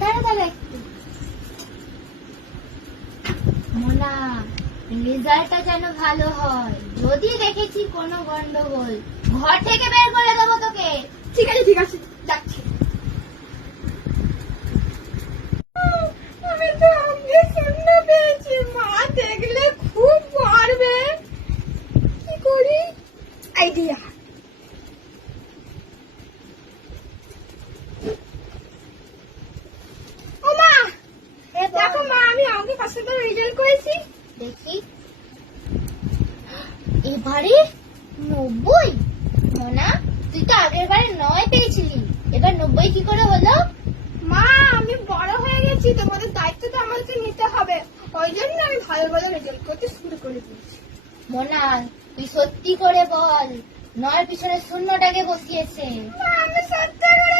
দাঁড়া দাঁড়া একটু। মোনা, রেজাল্টটা যেন ভালো হয়। যদি দেখেছি কোনো গন্ডগোল, ঘর থেকে বের করে দেবো তোকে। ঠিক আছে ঠিক আছে, যাচ্ছি। আমি তো আজকে শূন্য পেয়েছি, মা দেখলে খুব মারবে। কি করি? আইডিয়া। ও মা, দেখো মা, আমি আমাকে 500 রেজাল্ট করেছি। দেখি, এবারে 90। মোনা, তুই তো আগের বারে 9 পেয়েছিলি, এবার 90 কি করে হলো? মা, আমি বড় হয়ে গেছি, তোমাদের দায়িত্ব তো আমাকে নিতে হবে। ওই জন্য আমি ভালো ভালো রেজাল্ট করতে শুরু করে দিয়েছি। মোনা, তুই সত্যি করে বল, 9 পিছনে শূন্যটাকে বসিয়েছে। মা, আমি সত্যি করে